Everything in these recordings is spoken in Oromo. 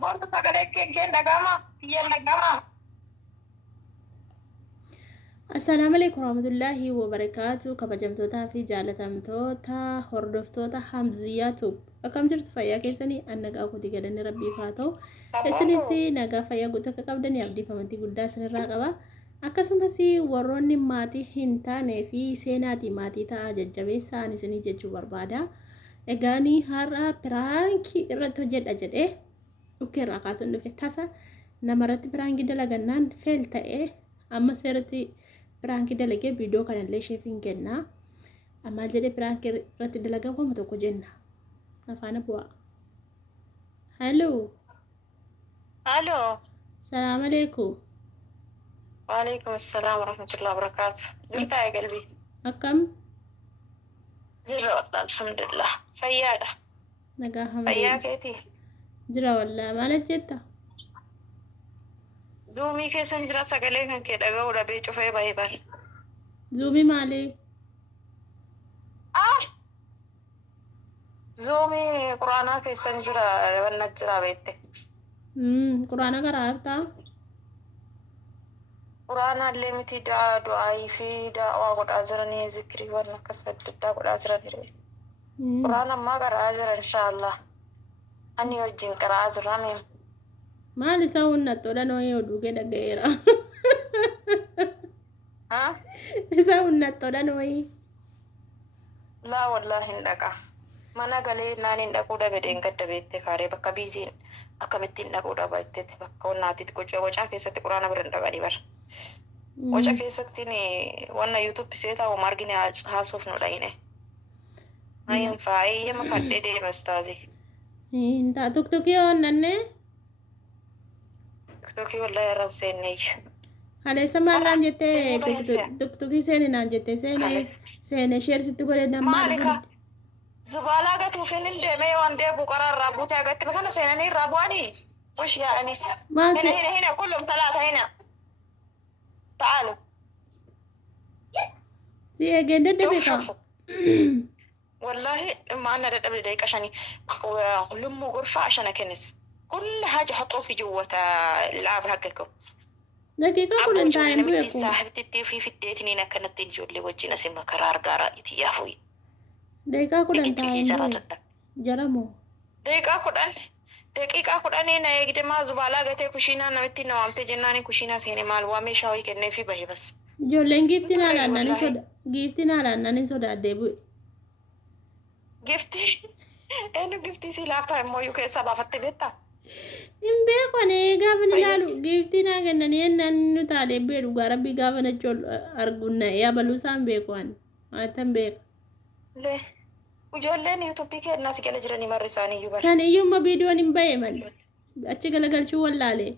abboon sagalee kee dhagama biyya dhagama. Assalamu alaikum warahmatullahi wabarakatuh. Kabajamtoota fi jaalatamtoota hordoftoota Hamziyaa Tube. Akkam jirtu fayyaa keessanii annagaa guutii galanni rabbii faa ta'u. Isinis nagaa fayyaa guutuu akka qabdanii abdiifamantii guddaa isinirraa qaba. Akkasumas warroonni maatii hin taane fi seenaatii maatii ta'a jajjabeessaan isinii jechuu barbaada. Egaanii har'a piraankii irratti hojjedha jedhee dhukkeerraa kaasuun dhufe tasa namarratti piraankii dalagannaan feel ta'ee amma seeratti Prank dalagee video kanallee sheefin kenna. Amma jedhe prank irratti dalagaa waan tokko jenna. Afaana bu'a. Hello. Hello. Assalamu alaikum. Wa alaikum assalam wa rahmatullahi wa barakatuh. Jirta ya qalbi. Akkam? Jirra wallah alhamdulillah. Fayyaadha. Nagaa hamdulillah. Fayyaa keeti. Jira wallah maal jetta? Zoomii keessan jira sagalee kan kee dhaga'uu dhabee cufee bahee bar. Zoomii maali? Zoomii quraanaa keessan jira wanna jira beekte. Quraana garaa hartaa? Quraanaa illee miti du'aayii fi daawaa godhaa jiranii zikirii wanna akkas adda godhaa jiranii. Quraana ammaa garaa jira inshaallah. Ani wajjin garaa jira meem. Maal isa unnattoodha nooyee oduugee dhaga'eera. Isa unnattoodha nooyee. Laa wallaahi hin dhaqa. Mana galee naan hin dhaquu dhabedeen gadda beektee kaaree bakka biiziin akkamittiin dhaquu dhaba jetteetti bakka wannaatitti wacaa keessatti quraana bira hin dhaqanii bara. Waca keessattiin wanna yuutuub see taa'u margine haasuuf nu dhayine. Ayyan faayyama kadhee deema ustaazi. Intaa tuktukii oonnannee? Tuktokii wallahi irraan seennee. Kaleessa maallaan jettee tuktokii seeninaan jettee seene sheersitti godhe nammaa maalika zubaalaa gatuufin hin deemee waan deebu qaraarraa buutee agatti kana seenanii irraa bu'anii wush yaa'anii hina kullum talaata hina ta'alu si eegeen dadhabeeka wallahi maana dadhabe daqiiqa shanii lummuu gurfaa ashana kennis كل حاجة حطوا في جوة اللعب حقكم. دقيقة كل انتاين بيكم. صاحبتي في الديتنين كانت تنجو اللي وجينا سما قرار قرائتي يا أخوي. دقيقة كل انتاين جرمو. دقيقة كل أنا نيجي ما زبالة قتة كوشينا نمتي نوامت جناني كوشينا سيني مال وامي شاوي كنّي في بهي بس. جولين جيفتين على ناني صدا دبوي. جيفتي. إنه جيفتي سيلاقة مو يوكي سبعة فتبتة. Imbe kone gafana lalu gifti na ganna ne nan nutale be ruga rabbi gafana chol argunna ya balusan be kwan atan be le ujolle ni youtube ke nas gele jirani marrisani yuba kan yumma video nim baye man acci galagal chu wallale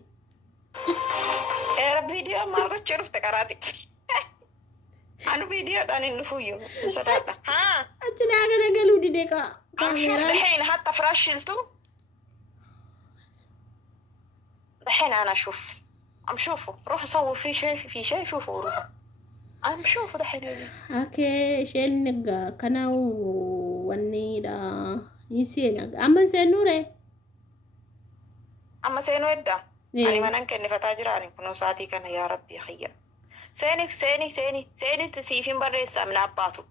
video ma ko churufte karati anu video dan nufuyo sadaka ha acci na galagalu dide ka kamera الحين حتى فراش شلته الحين أنا أشوف عم شوفه روح صور في شيء شوفه روح عم شوفه الحين يجي أوكي شيل نجا كنا ونيدا يسينا أما سنورة أما سينو إدّا أنا ما ننكر نفتاجراني كنو ساعتي كان يا ربي خيّا سيني تسيفين بريسا من أباتو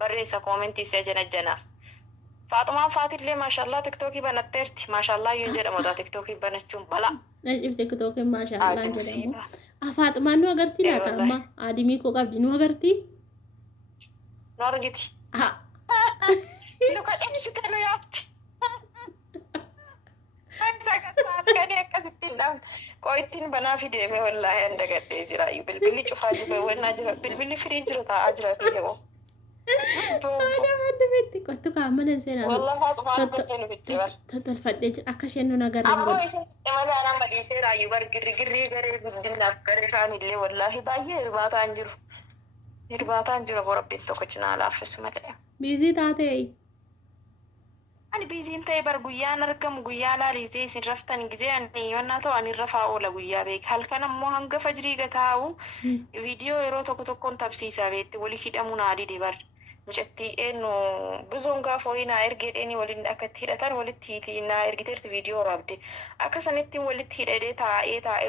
بريسا كومنتي سجن الجنار فاطمة فاتل لي ما شاء الله تكتوكي بنترتي ما شاء الله ينجد مودا تكتوكي بنتشوم بلا نجيب تكتوكي ما شاء الله ينجد فاطمة نو أغرتي لا تاما آدمي كو قبل نو أغرتي نور جيتي لو كان إني ستانو يابتي كاني أكاسبتين دام كويتين بنا في ديمي والله عندك أدي بالبلي شوفاجي بيونا جرا بالبلي فريج رتا أجرا فيه أنا ما دبيتي كنت كامل سنة والله فاطمة أنا بنتي تتفدج أكشنو نجار أبو إيش إمالي أنا مالي سير أيوة برجري بدنا نفكر فاني اللي والله بايه ما تانجر أبو ربي توكجنا على أفس ملأ بيزي تاتي أنا بيزي أنتي برجويا نركم جويا لا ريزي سنرفتني جزء أني وناتو أني رفع أولا جويا بيك هل كان موهنج فجري قتاو فيديو يرو توكو تكون تبسيسا بيت ولي كده منادي دبر مشتي إنه بزون قافوي نا إرجع إني ولين أكتير أتان ولد تيتي نا إرجع فيديو رابدي أكسنتي ولد تيري تا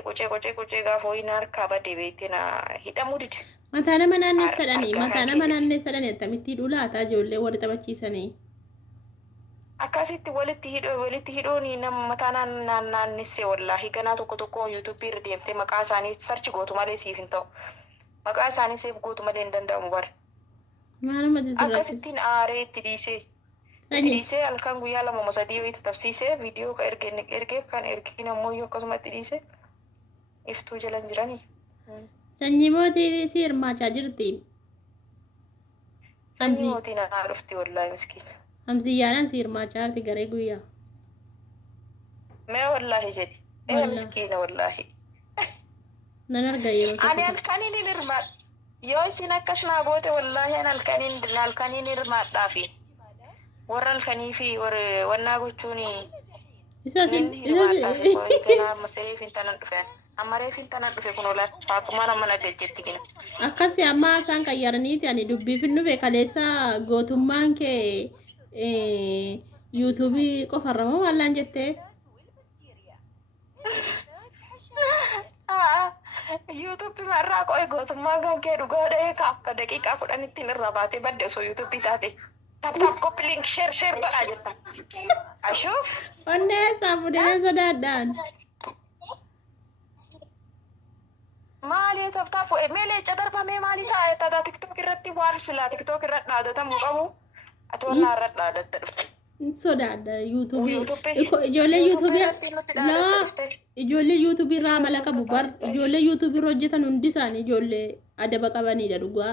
كوجي قافوي نا ركابة دبيتنا هيدا مودد متى أنا منان نسرني أرجع متى أنا كي منان نسرني تمتي دولا تاجول ورد تبكي سني akkasitti walitti hidhuuni nama mataa naannessee wallaahi ganaa tokko yuutuubii irra deemtee maqaa isaanii sarchi gootu malee siif hin ta'u maqaa isaanii siif gootu malee hin danda'amu bara maaluma disirratti akkasittiin aaree itti dhiisee halkan guyyaa lama sadii wayii tatabsiisee viidiyoo ka ergeef kan ergin ammoo akkasuma itti dhiisee iftuu jalan jiranii. sanyii mootii si hirmaachaa jirti Sanyii mootii naa dhufti wallaahi miskiina. hamziyaadhaan si hirmaachaa jirti garee guyyaa Mee wallaahi jedhi. Miskiina wallaahi. nan arga yeroo Ani halkaniin hin hirmaadha. Yoo isin akkas naa goote wallaahi an halkaniin hirmaadhaafi. Warra halkanii fi wannaa gochuun nin hirmaadhaafi. Ganaa masareef hin tanan dhufe. Ammareef hin tanan dhufe kun olaat Faatumaan amma nagajjetti gina. akkasi amma isaan qayyaraniiti ani dubbiif hin dhufe kaleessa gootummaan kee yuutuubii qofarra moo wallaan jettee YouTube marraa qo'ee gootummaa gankee dhugaa dha'ee akka daqiiqaa 10 irraa baatee badde osoo YouTube taate. Tap copy link share godhaa jetta. Ashuuf. onnee saafudee sodaadhaan Maali tap meelee darbamee maali taa'e tadaa TikTok irratti waan silaa TikTok irratti dhaadatamu qabu. Ati wannaa irratti dhaadatte dhufte. sodaadha yuutuubii ijoollee yuutuubii laa ijoollee yuutuubii irraa amala qabu bar ijoollee yuutuubii irra hojjetan hundi isaanii ijoollee adaba qabanidha dhugaa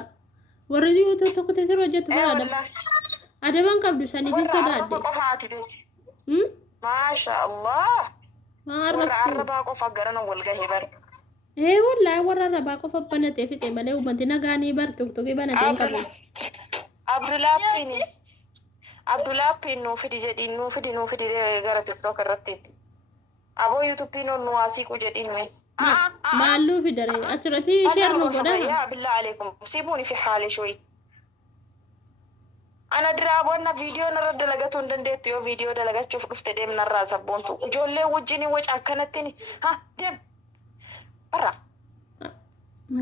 warri yuutuubii tokko tokko hojjetu bara adaban qabdu saniif sodaadde Maasha Allah. Warra arrabaa qofa garana wal gahee bartu. wallahi warra arrabaa qofa banatee fixe malee uummanni nagaanii bar tokko banatee hin qabu. Abdullaappiin nuufidi jedhiin nuufidi gara TikTok irratti. Aboo yuutuubiin on nuwaasiiqu jedhiin mee. Maalluu fidare achirratti sheer nu godha. Yaa billaa aleekum sibuuni fi haali shoyi. Ana diraabonna viidiyoo narra dalagatu hin dandeettu yoo viidiyoo dalagachuuf dhufte deemnarraa sabboontu. Ijoollee wajjin waca akkanattiin deem. Barra.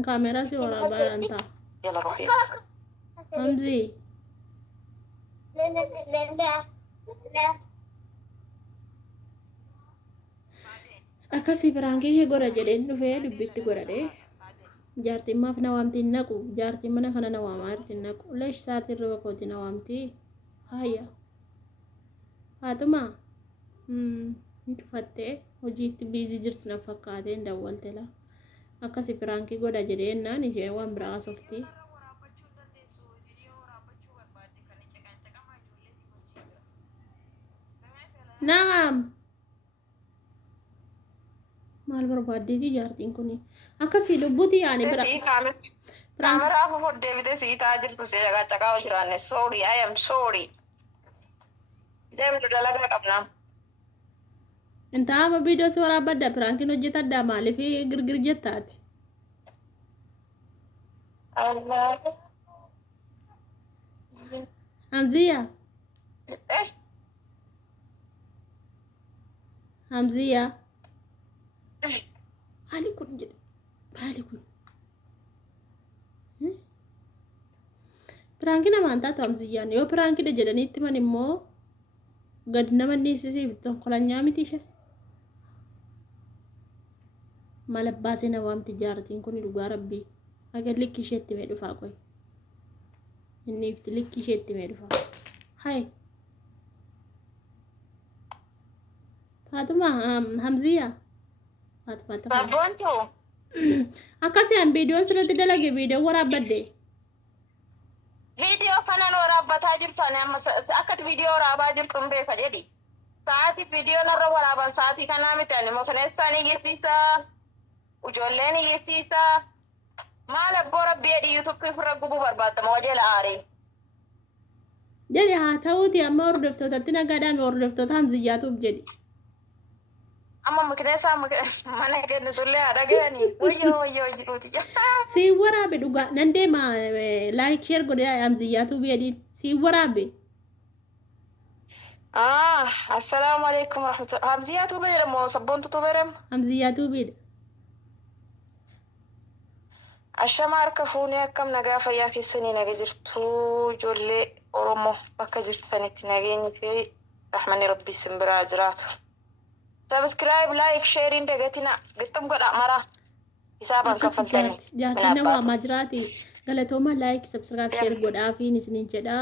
Kaameeraa si waraabaa kan ta'a. Yala rohee. Hamzi. Akkasii biraankii ishee godha jedheen dhufee dubbitti godhadhe jaartiin maaf na waamti hin naqu jaartiin mana kana na waamaa jirti hin naqu leesh saatiin riba kooti na waamti hayya Faatuma hin cufattee hojiitti biizii jirti na fakkaatee hin dawwalte la akkasii biraankii godha jedheennaan ishee waan biraa softii. Naam. Maal barbaaddeeti jaartiin kuni akkasii lubbuuti yaani bira. Kaameraa fufuun deebitee sii taa'aa jirtu see caqaa jiraanne sorry I am sorry. Deemtu dalagaa qabnaa. Intaama viidiyoo si waraabadda piraankiin hojjetaddaa maaliif girgir jettaati? Hamziyaa. Hamziyaa. Maali kun jedhe maali kun? Piraankiin namaan taatu Hamziyyaan yoo piraankidha jedhaniitti man immoo gad nama niisisiif tonkolanyaa miti ishee. Maal abbaasee na waamti jaartiin kun dhugaa rabbii agar likki isheetti mee dhufaa qoy inni ifti likki isheetti mee dhufaa hay Faatuma Hamziyaa Babboontu. Akkasii an viidiyoo sirriitti dalage viidiyoo waraabbadde. Viidiyoo kanan waraabbataa jirtu ani amma akka viidiyoo waraabaa jirtu hin beeka jedhi. Sa'aatii viidiyoo narra waraaban sa'aatii kanaa miti ani mokaneessaan iyyisiisaa. Ijoolleen iyyisiisaa. Maal abboo rabbii jedhi yuutuubii ofirra gubuu barbaadama wajjala aaree. Jedhi haa ta'uuti amma hordoftootatti nagaadhaan hordoftoota Hamziyyaatuuf jedhi. أما مكنسة ما نقدر نسولي هذا كذاني ويو جلوتي si warabe dhuga nande ma like share godhe amziyatu bedin si warabe السلام عليكم ورحمة الله همزيات وبيرم وصبونت تبرم amziyatu bed الشمار كفوني كم نجافة يا في سنة نجزرتو جولي أورمو بكا جرتني تناجيني في رحمني ربي سنبرا جرات سبسكرايب لايك شيرين دقتنا قلتم قد أمرا حسابا كفلتني jaatina waa majraati galatoma like subscribe share godhaa fi nisnin jedha